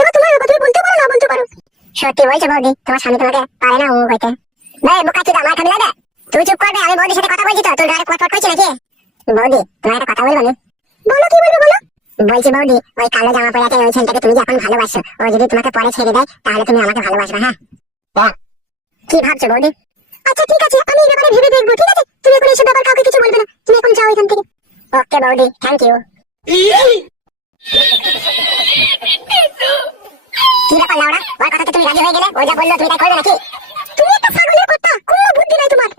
এবার তোমার কথা তুমি বলতে পারো না বলতে পারো। সত্যি বলছো বৌদি, তোমার স্বামী তোমাকে পারে না ও কইতে। ভাই বোকা চোদা মার খাবি না। তুই চুপ করবে, আমি বৌদির সাথে কথা বলছি তো, তোর গায়ে পটপট করছিস নাকি? বৌদি তোমার একটা কথা বলবো না? বলো কি বলবো বলো। বলছি বৌদি, ওই কালো জামা পরে আছে ওই ছেলেটাকে তুমি যে এখন ভালোবাসো, ও যদি তোমাকে পরে ছেড়ে দেয় তাহলে তুমি আমাকে ভালোবাসবে? হ্যাঁ কি ভাবছো বৌদি? আচ্ছা ঠিক আছে, আমি এই ব্যাপারে ভেবে দেখবো। ঠিক আছে, তুমি এখন এসব ব্যাপার কাউকে কিছু বলবে না, তুমি এখন যাও এখান থেকে। ওকে বৌদি, থ্যাংক ইউ। কি ব্যাপার লাউড়া, ওর কথাতে তুমি রাজি হয়ে গেলে? ও যা বললো তুমি তাই করবে নাকি? তুমি একটা ছাগলের কথা, কোনো বুদ্ধি নাই তোমার।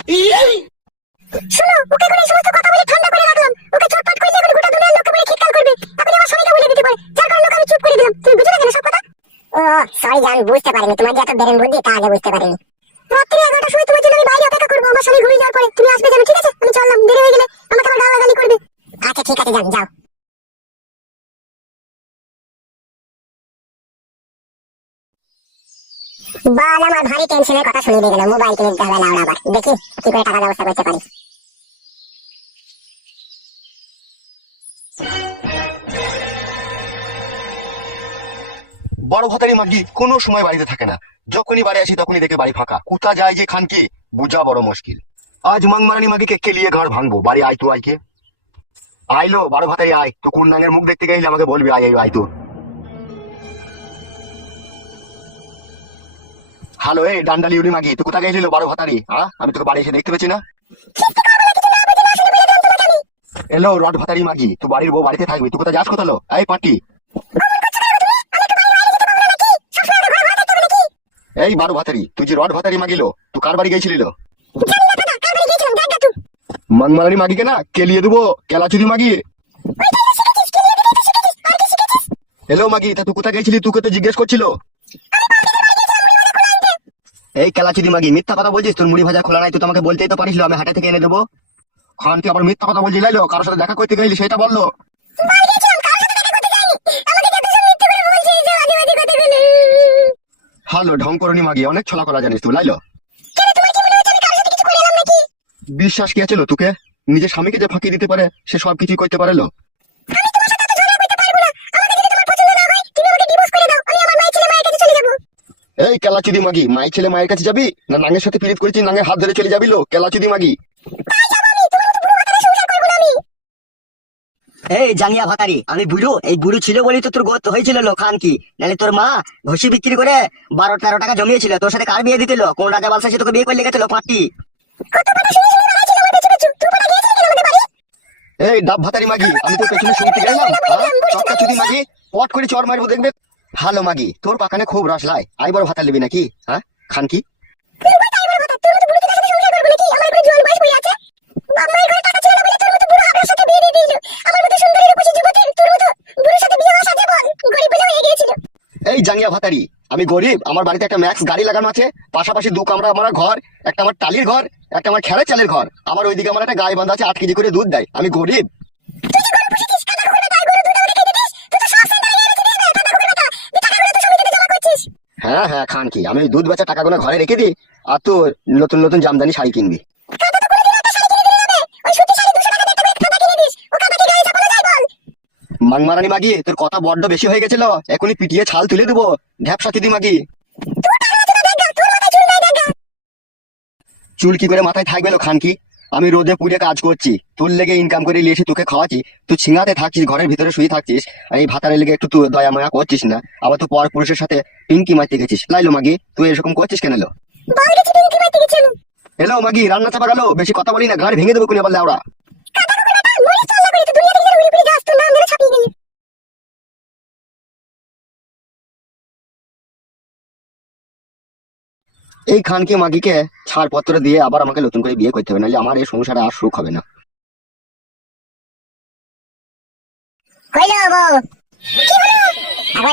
শোনো, ওকে করে এই সমস্ত কথা বলে ঠান্ডা করে রাখলাম, ওকে চটপট করলে এখন গোটা দুনিয়ার লোকে বলে খিটকাল করবে। আপনি আমার স্বামীকে বলে দিতে পারে, যার কারণে আমি চুপ করে দিলাম। তুমি বুঝলে কেন সব কথা? ও সরি জান, বুঝতে পারিনি, তোমার যে এত বেরেন বুদ্ধি তা আগে বুঝতে পারিনি। রাত্রি 11টার সময় তোমার জন্য আমি বাইরে অপেক্ষা করবো, আমার স্বামী ঘুমিয়ে যাওয়ার পরে তুমি আসবে জানো? ঠিক আছে, আমি চললাম, দেরি হয়ে গেলে আমাকে আবার গালাগালি করবে। আচ্ছা ঠিক আছে, যান যাও। বাল আমার ভারী টেনশনের কথা শুনিয়ে দিয়ে গেল, মোবাইল কিনে দিতে হবে লাউড়া। আবার দেখি কি করে টাকা ব্যবস্থা করতে পারি। বড় ভাতারি মাগি কোনো সময় বাড়িতে থাকে না, যখনই বাড়ি আসি তখনই দেখে বাড়ি ফাঁকা। কোথা যায় যে খানকি বুঝা বড় মুশকিল। আজ মাংমারানি মাগিকে কেলিয়ে ঘর ভাঙবো। বাড়ি আয় তো, আইকে আইলো বড় ভাতারি আয় তো। কোন ডাঙের মুখ দেখতে গেলে আমাকে বলবি আয় আয় তো। হ্যালো এই ডান্ডালি উনি মাগি, তুই কোথা গেছিল বড় ভাতারি? হ্যাঁ, আমি তোকে বাড়ি এসে দেখতে পেছি না। এলো রড ভাতারি মাগি, তুই বাড়ির বউ বাড়িতে থাকবি, তুই কোথা যাস কোথালো? এই পাটি এই বারো ভাতারি, তুই যে রড ভাতারি মাগিলো, তুই কার বাড়ি গেছিলিল? মাংমারানি মাগিকে না কেলিয়ে দেবো, কেলাচুরি মাগি। হ্যালো মাগি, তা তুই কোথা গেছিলি? তুই তো জিজ্ঞেস করছিল। এই কেলাচুরি মাগি, মিথ্যা কথা বলছিস। তোর মুড়ি ভাজা খোলা নাই, তুই তোমাকে বলতেই তো পারিস আমি হাটে থেকে এনে দেবো। খান তুই আবার মিথ্যা কথা বলছিস, লাইলো কারোর সাথে দেখা করতে গেলি সেটা বললো। হ্যালো ঢং করনি মাগি, অনেক ছলা করা জানিস তুই, লাইলো। বিশ্বাস কি আছে তোকে? নিজের স্বামীকে যে ফাঁকি দিতে পারে সে সব কিছুই করতে পারে লো। এই কেলাচুদি মাগি, মাই ছেলে মায়ের কাছে যাবি না নাঙের সাথে পিরিত করেছিস নাঙের হাত ধরে চলে যাবি লো? কেলাচুদি মাগি। এই জাঙ্গিয়া ভাতারি, আমি বুড়ো, এই বুড়ো ছিল বলেই তো তোর গোত্র হয়েছিল লো খান কি। নাহলে তোর মা ভসি বিক্রি করে 12-13 টাকা জমিয়েছিল। তোর সাথে কার বিয়ে দিতেল? কোন রাজা বালসা সে তোকে বিয়ে করে লেগেছিল পাটি? এই ডাব ভাতারি মাগি, আমি তোর পেছনে শুনতে গেলাম। চটকা চুদি মাগি, পট করে চর মারবো দেখবে। ভালো মাগি, তোর পাকানে খুব রস লাই। আই বড় ভাতা নিবি নাকি? হ্যাঁ খান কি? এই জাঙ্গিয়া ভাতারি, আমি গরিব, আমার বাড়িতে একটা ম্যাক্স গাড়ি লাগানো আছে, পাশাপাশি 2 কামরা আমার ঘর, একটা আমার টালির ঘর, একটা আমার খেড়ে চালের ঘর, আবার ওইদিকে আমার একটা গায়ে বান্ধা আছে 8 কেজি করে দুধ দেয়। আমি গরিব। হ্যাঁ হ্যাঁ খান কি, আমি ওই দুধ বেচা টাকাগুলো ঘরে রেখে দিই, আর তো নতুন নতুন জামদানি শাড়ি কিনবি। মাংমারানি মাগি, তোর কথা বড্ড বেশি হয়ে গেছিল, এখনই পিটিয়ে ছাল তুলে দেবো। ঢ্যাপসা চুদি মাগি। চুল কি করে মাথায় থাকবে লো খান কি? আমি রোদে পুড়ে কাজ করছি, তোর লেগে ইনকাম করে নিয়ে এসে তোকে খাওয়াচ্ছি, তুই ছিঙাতে থাকছিস, ঘরের ভিতরে শুয়ে থাকছিস, আর এই ভাতারের লেগে একটু তুই দয়া মায়া করছিস না। আবার তুই পর পুরুষের সাথে পিঙ্কি মারতে গেছিস, লাইলো মাগি তুই এরকম করছিস কেন? এলো এলো মাগি, রান্না চাপা গেল, বেশি কথা বলি না, ঘাড় ভেঙে দেবো কোন আবার লাউড়া। এই খানকে মাগিকে ছাড়পত্র দিয়ে আবার আমাকে নতুন করে বিয়ে করতে হবে, নাহলে আমার এই সংসারে আর সুখ হবে না। হইলো বউ, কি বলো? আবার